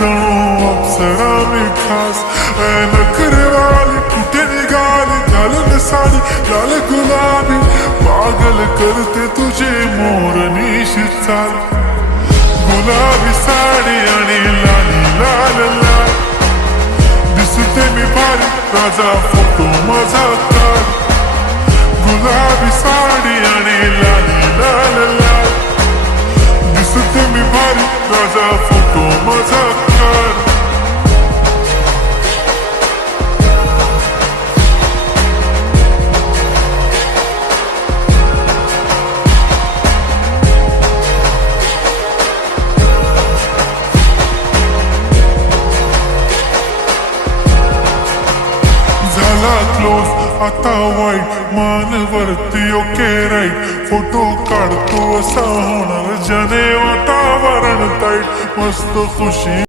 जणू अप्सरा मी खास. नखरेवाली कुठे निघाली, घालून साडी लाल गुलाबी, पागल करते तुझे मोरनीशी चाल. गुलाबी साडी आणि लाली लाल लाल, दिसते मी भारी, राजा फोटो माझा काढ. गुलाबी साडी आणि लाली लाल लाल, दिसते मी भारी, राजा फोटो माझा काढ. झाला क्लोज आता वाईट, मानवरती ओके राईट, फोटो काढतो असा होणार ज्याने वातावरण ताईट. मस्त खुशी